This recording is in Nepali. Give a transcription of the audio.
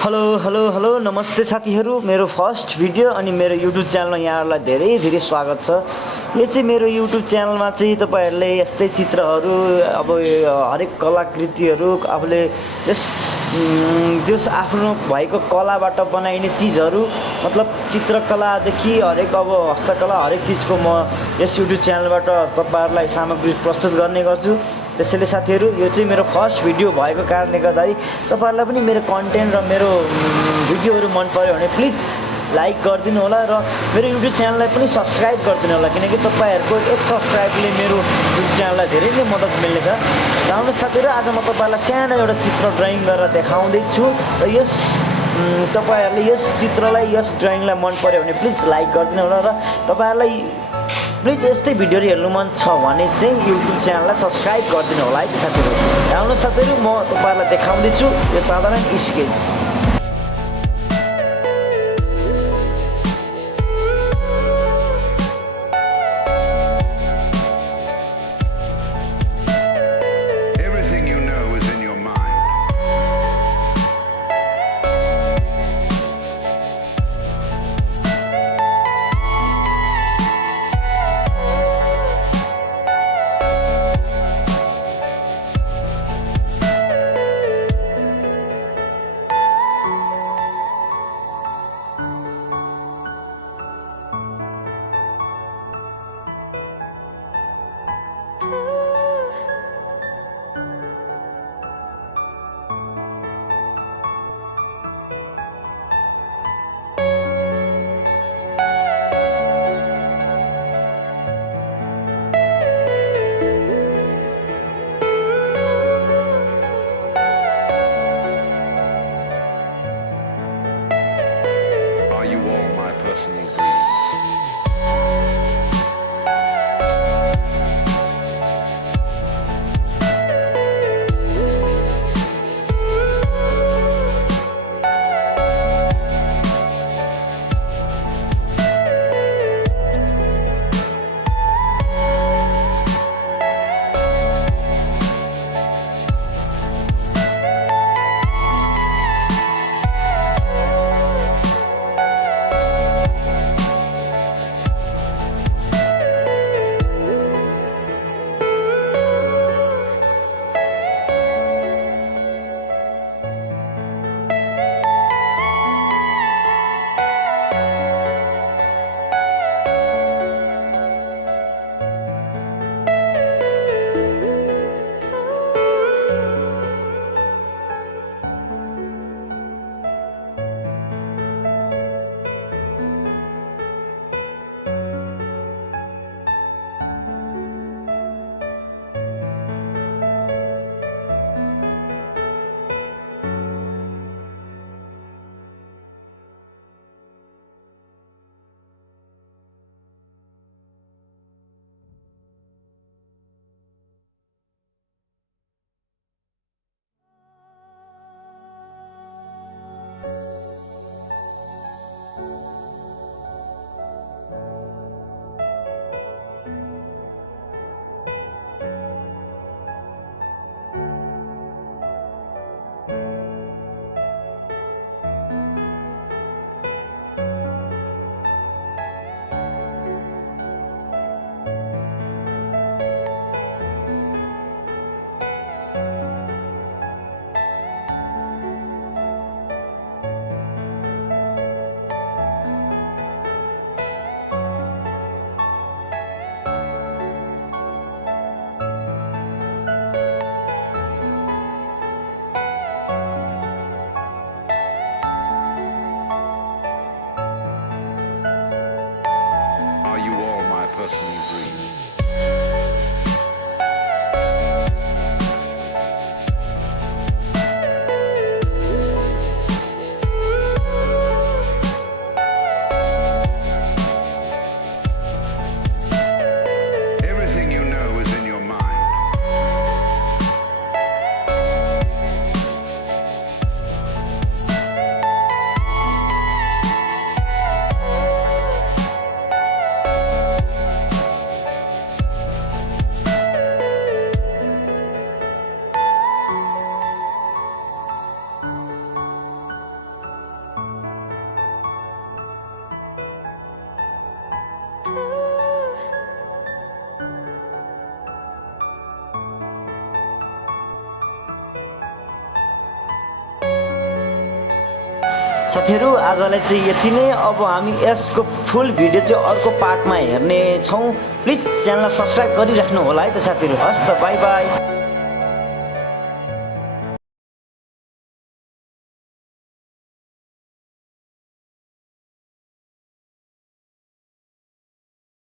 हेलो हेलो हेलो नमस्ते साथीहरू, मेरो फर्स्ट भिडियो अनि मेरो युट्युब च्यानलमा यहाँहरूलाई धेरै धेरै स्वागत छ। यो चाहिँ मेरो युट्युब च्यानलमा चाहिँ तपाईहरुले यस्तै चित्रहरू अब हरेक कलाकृतिहरू आफूले जस आफ्नो भएको कलाबाट बनाइने चीजहरू मतलब चित्रकलादेखि हरेक अब हस्तकला हरेक चीजको म यस युट्युब च्यानलबाट तपाईहरुलाई सामग्री प्रस्तुत गर्ने गर्छु। त्यसैले साथीहरू यो चाहिँ मेरो फर्स्ट भिडियो भएको कारणले गर्दाखेरि तपाईहरुलाई पनि मेरो कन्टेन्ट र मेरो भिडियोहरू मन पर्यो भने प्लिज लाइक गरिदिनु होला र मेरो युट्युब च्यानललाई पनि सब्स्क्राइब गरिदिनु होला, किनकि तपाईहरुको एक सब्स्क्राइबले मेरो युट्युब च्यानललाई धेरै नै मद्दत मिल्नेछ। र आउनु साथीहरू, आज म तपाईहरुलाई सानो एउटा चित्र ड्राइङ गरेर देखाउँदै छु र यस तपाईहरुले यस चित्रलाई यस ड्राइङलाई मन पर्यो भने प्लिज लाइक गरिदिनु होला र तपाईहरुलाई प्लिज यस्तै भिडियोहरू हेर्नु मन छ भने चाहिँ युट्युब च्यानललाई सब्स्क्राइब गरिदिनु होला है साथीहरू। आउनु साथीहरू, म तपाईहरुलाई देखाउँदै छु यो साधारण sketch. Are you all my personal dreams? साथीहरू आजलाई चाहिँ यति नै। अब हामी यसको फुल भिडियो चाहिँ अर्को पार्टमा हेर्ने छौँ। प्लिज च्यानललाई सब्सक्राइब गरिराख्नु होला है त साथीहरू। हस् त, बाई बाई।